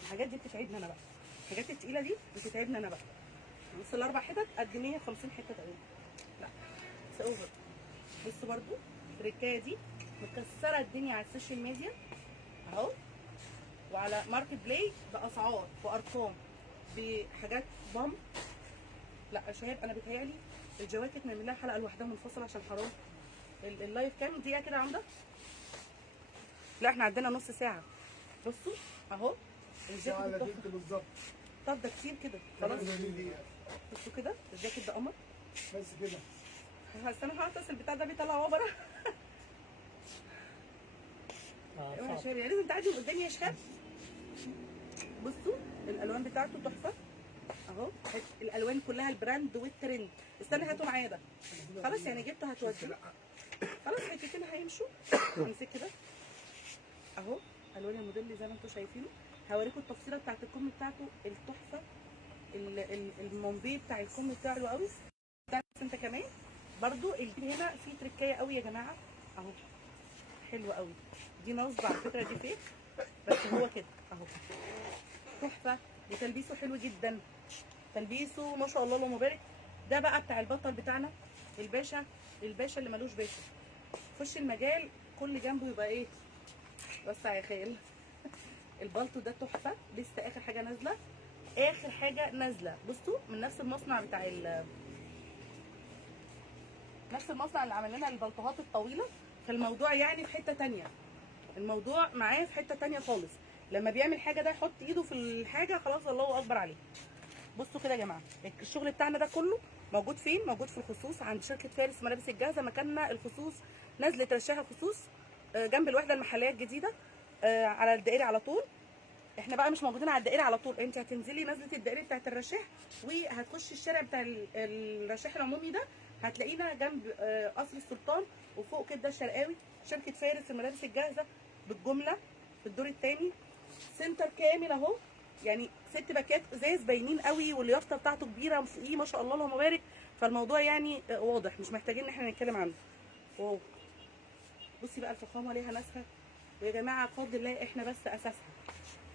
الحاجات دي بتتعبني انا بقى، الحاجات التقيله دي بتتعبني انا بقى. بص الاربع حتت قد 150 حته تقريبا. لا اتس اوفر. بص برضو التركايه دي مكسره الدنيا على السوشيال ميديا اهو، وعلى ماركت بلاي باسعار وارقام بحاجات بام. لا يا شباب انا بيتهيألي الجواكت نعمل لها حلقه لوحدها منفصله عشان حرام. اللايف كام دقيقه كده عامله؟ لا احنا عندنا نص ساعه. بصوا اهو ساعة الا تلت بالظبط. طب ده كتير كده خلاص. بصوا كده الجاكيت ده قمر بس كده. استنى هتصل البتاع ده بيطلع هو بره. يا شباب لازم تعدي من قدامي يا شباب. بصوا الالوان بتاعته تحفه اهو، الالوان كلها البراند والترند. استنى هاتوا معايا ده خلاص يعني جبته هتودي خلاص حتتين هيمشوا. امسك كده اهو الوان الموديل اللي زي ما انتم شايفينه. هوريكم التفصيله بتاعت الكم بتاعته التحفه. المومبي بتاع الكم بتاعه حلو قوي. انت كمان برضو الجيب هنا في تركايه قوي يا جماعه اهو، حلوه قوي. دي نصب على فكره، دي فيك بس هو كده اهو تحفه وتلبيسه حلو جدا. تلبيسه ما شاء الله اللهم بارك. ده بقى بتاع البطل بتاعنا الباشا اللي ملوش باشا. خش المجال كل جنبه يبقى ايه، وسع يا خيل. البالتو ده تحفه لسه اخر حاجه نازله، اخر حاجه نازله. بصوا من نفس المصنع بتاع نفس المصنع اللي عمل لنا البلطوهات الطويله. فالموضوع يعني في حته تانية، الموضوع معاه في حته تانية خالص. لما بيعمل حاجه ده يحط ايده في الحاجه خلاص الله اكبر عليه. بصوا كده يا جماعه، الشغل بتاعنا ده كله موجود فين؟ موجود في الخصوص عند شركه فارس ملابس الجاهزه، مكاننا الخصوص نزله رشاح الخصوص جنب الوحده المحليه الجديده على الدائري على طول. احنا بقى مش موجودين على الدائري على طول، انت هتنزلي نزله الدائري بتاعت الرشاح وهتخشي الشارع بتاع الرشاح العمومي ده، هتلاقينا جنب قصر السلطان، وفوق كده الشرقاوي شركه فارس الملابس الجاهزه بالجمله في الدور الثاني. سنتر كامل اهو، يعني 6 باكات ازاز باينين قوي، واليافطه بتاعته كبيره فوقيه ما شاء الله اللهم بارك. فالموضوع يعني واضح، مش محتاجين ان احنا نتكلم عنه. واو، بصي بقى الفخامه ليها ناسها ويا جماعه بفضل الله احنا بس اساسها.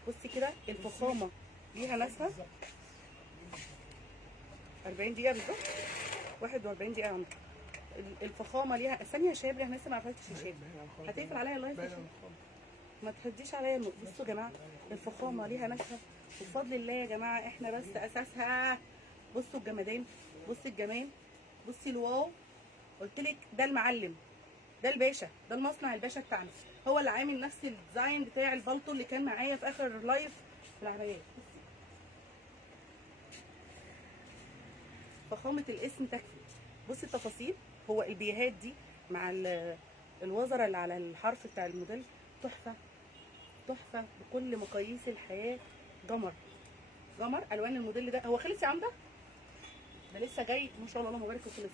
بصي كده الفخامه ليها ناسها. 40 دقيقه بالظبط، 41 دقيقه عندك. الفخامه ليها ثانيه يا شباب، احنا لسه ما قفلتش يا شباب، هتقفل عليا اللايف يا شباب، ما تهديش عليا النقط. بصوا يا جماعه الفخامه ليها ناسها بفضل الله يا جماعه، احنا بس اساسها. بصوا الجمدان، بصي الجمال، بصي الواو. قلت لك ده المعلم، ده الباشا، ده المصنع الباشا بتاعنا، هو اللي عامل نفس الديزاين بتاع البلطو اللي كان معايا في اخر لايف في العبايات. فخامه الاسم تكفي. بصي التفاصيل، هو البيهات دي مع الوزره اللي على الحرف بتاع الموديل تحفه تحفه بكل مقاييس الحياه. جمر جمر الوان الموديل ده. هو خلص يا عم ده لسه جاي ما شاء الله اللهم بارك، وخلص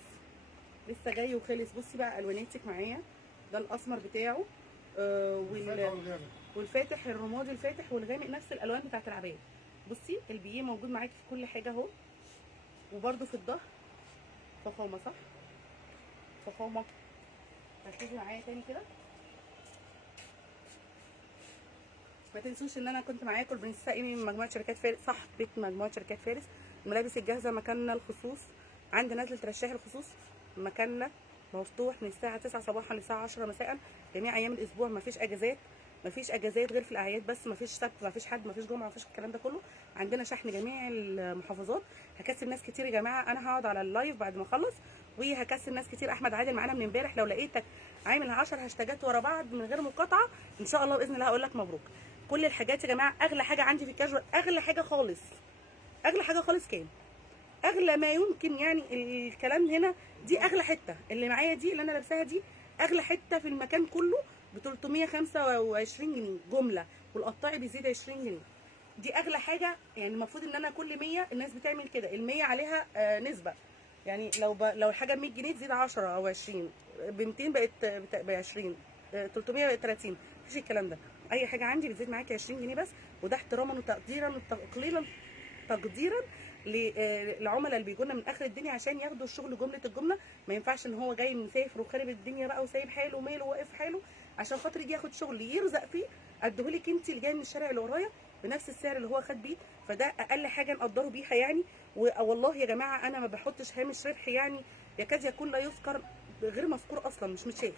لسه جاي وخلص. بصي بقى الواناتك معايا، ده الاسمر بتاعه والفاتح الرمادي الفاتح والغامق، نفس الالوان بتاعت العبايه. بصي البيه موجود معاكي في كل حاجه اهو، وبرده في الظهر فخامه صح، فخامه. ركزي معايا تاني كده، ما تنسوش ان انا كنت معاكم البرنسيسه ايمي من مجموعه شركات فارس، صاحبه مجموعه شركات فارس الملابس الجاهزه. مكاننا الخصوص عند نزله رشاح الخصوص، مكاننا مفتوح من الساعه 9 صباحا للساعه 10 مساء جميع ايام الاسبوع. مفيش اجازات، مفيش اجازات غير في الاعياد بس، مفيش سبت، مفيش حد، مفيش جمعه، مفيش الكلام ده كله. عندنا شحن جميع المحافظات. هكسب ناس كتير يا جماعه، انا هقعد على اللايف بعد ما اخلص وهكسب ناس كتير. احمد عادل معانا من امبارح، لو لقيتك عامل 10 هاشتاجات ورا بعض من غير مقاطعه ان شاء الله باذن الله هقول لك مبروك. كل الحاجات يا جماعه، اغلى حاجه عندي في الكاجوال، اغلى حاجه خالص، اغلى حاجه خالص كام؟ اغلى ما يمكن، يعني الكلام هنا دي اغلى حته اللي معايا دي اللي انا لابساها دي، اغلى حته في المكان كله ب 325 جنيه جمله، والقطاعي بيزيد 20 جنيه. دي اغلى حاجه، يعني المفروض ان انا كل 100 الناس بتعمل كده، ال 100 عليها نسبه، يعني لو الحاجه ب 100 جنيه تزيد 10 او 20، ب 200 بقت ب 20، 300 بقت 30. مفيش الكلام ده، اي حاجه عندي بتزيد معاكي 20 جنيه بس، وده احتراما وتقديرا وتقليلا تقديرا للعملاء اللي بيجوا لنا من اخر الدنيا عشان ياخدوا الشغل جمله الجمله. ما ينفعش ان هو جاي مسافر وخارب الدنيا بقى وسايب حاله وماله وواقف حاله عشان خاطر يجي ياخد شغل يرزق فيه، اديهولك انت اللي جاي من الشارع اللي ورايا بنفس السعر اللي هو خد بيه. فده اقل حاجه نقدره بيها يعني. والله يا جماعه انا ما بحطش هامش ربح يعني يكاد يكون لا يذكر، غير مذكور اصلا، مش متشاف.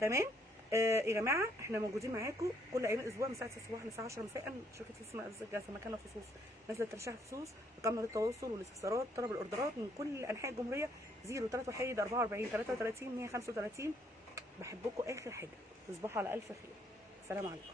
تمام. يا جماعه احنا موجودين معاكم كل ايام الاسبوع من الساعه 9 الصبح للساعه 10 مساء. شركه اسمها الجاهزه، مكاننا خصوص نزلت رشاح خصوص، رقمنا للتواصل والاستفسارات طلب الاوردرات من كل انحاء الجمهوريه 03 44 33 135. بحبكم اخر حاجه، تصبحوا على الف خير. السلام عليكم.